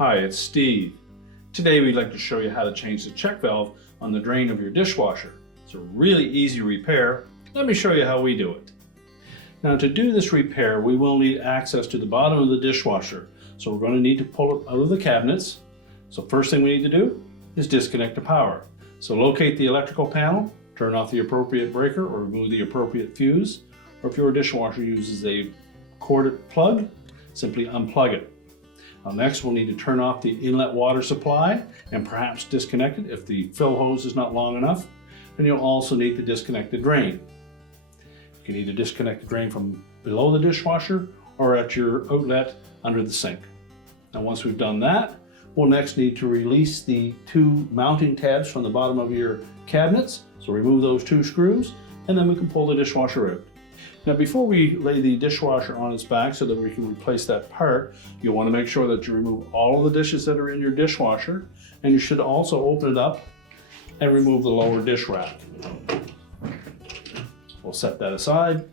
Hi, it's Steve. Today we'd like to show you how to change the check valve on the drain of your dishwasher. It's a really easy repair. Let me show you how we do it. Now, to do this repair, we will need access to the bottom of the dishwasher. So we're going to need to pull it out of the cabinets. So first thing we need to do is disconnect the power. So locate the electrical panel, turn off the appropriate breaker or remove the appropriate fuse. Or if your dishwasher uses a corded plug, simply unplug it. Now next, we'll need to turn off the inlet water supply and perhaps disconnect it if the fill hose is not long enough. And you'll also need to disconnect the drain. You can either disconnect the drain from below the dishwasher or at your outlet under the sink. Now once we've done that, we'll next need to release the two mounting tabs from the bottom of your cabinets. So remove those two screws and then we can pull the dishwasher out. Now before we lay the dishwasher on its back so that we can replace that part, you'll want to make sure that you remove all of the dishes that are in your dishwasher, and you should also open it up and remove the lower dish rack. We'll set that aside.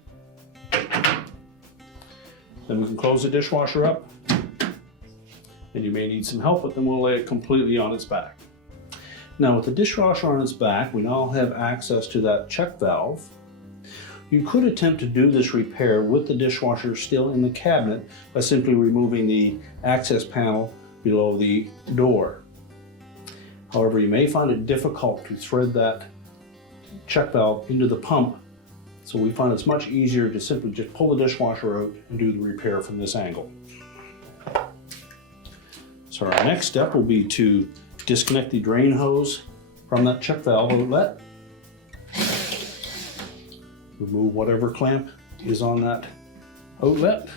Then we can close the dishwasher up, and you may need some help, but then we'll lay it completely on its back. Now with the dishwasher on its back, we now have access to that check valve. You could attempt to do this repair with the dishwasher still in the cabinet by simply removing the access panel below the door. However, you may find it difficult to thread that check valve into the pump, so we find it's much easier to simply just pull the dishwasher out and do the repair from this angle. So our next step will be to disconnect the drain hose from that check valve outlet. Remove whatever clamp is on that outlet.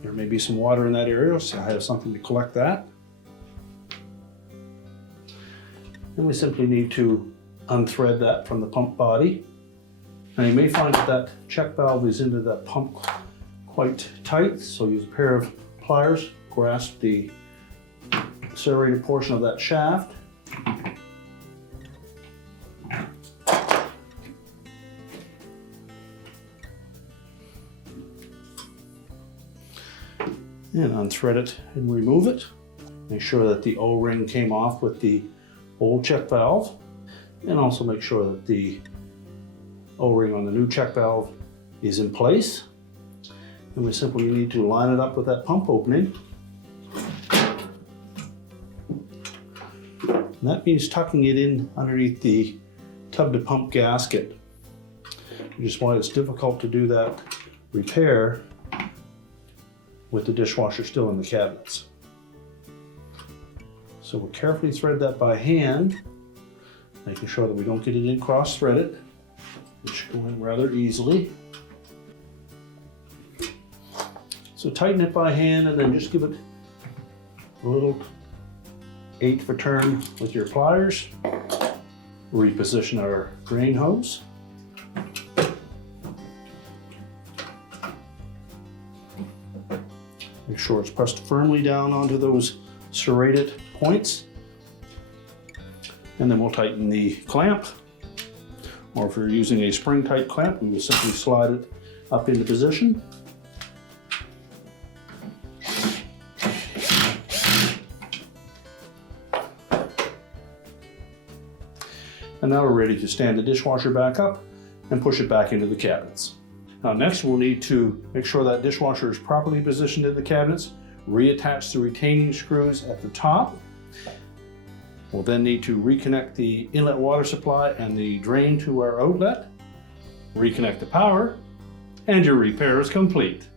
There may be some water in that area, so I have something to collect that. And we simply need to unthread that from the pump body. Now you may find that that check valve is into that pump quite tight, so use a pair of pliers, grasp the serrated portion of that shaft. And unthread it and remove it. Make sure that the O-ring came off with the old check valve, and also make sure that the O-ring on the new check valve is in place. And we simply need to line it up with that pump opening. And that means tucking it in underneath the tub to pump gasket, which is why it's difficult to do that repair with the dishwasher still in the cabinets. So we'll carefully thread that by hand, making sure that we don't get it in cross-threaded. It should go in rather easily. So tighten it by hand and then just give it a little 1/8 of a turn with your pliers. Reposition our drain hose. Make sure it's pressed firmly down onto those serrated points. And then we'll tighten the clamp. Or if you're using a spring-type clamp, we will simply slide it up into position. And now we're ready to stand the dishwasher back up and push it back into the cabinets. Now next we'll need to make sure that dishwasher is properly positioned in the cabinets, reattach the retaining screws at the top. We'll then need to reconnect the inlet water supply and the drain to our outlet, reconnect the power, and your repair is complete.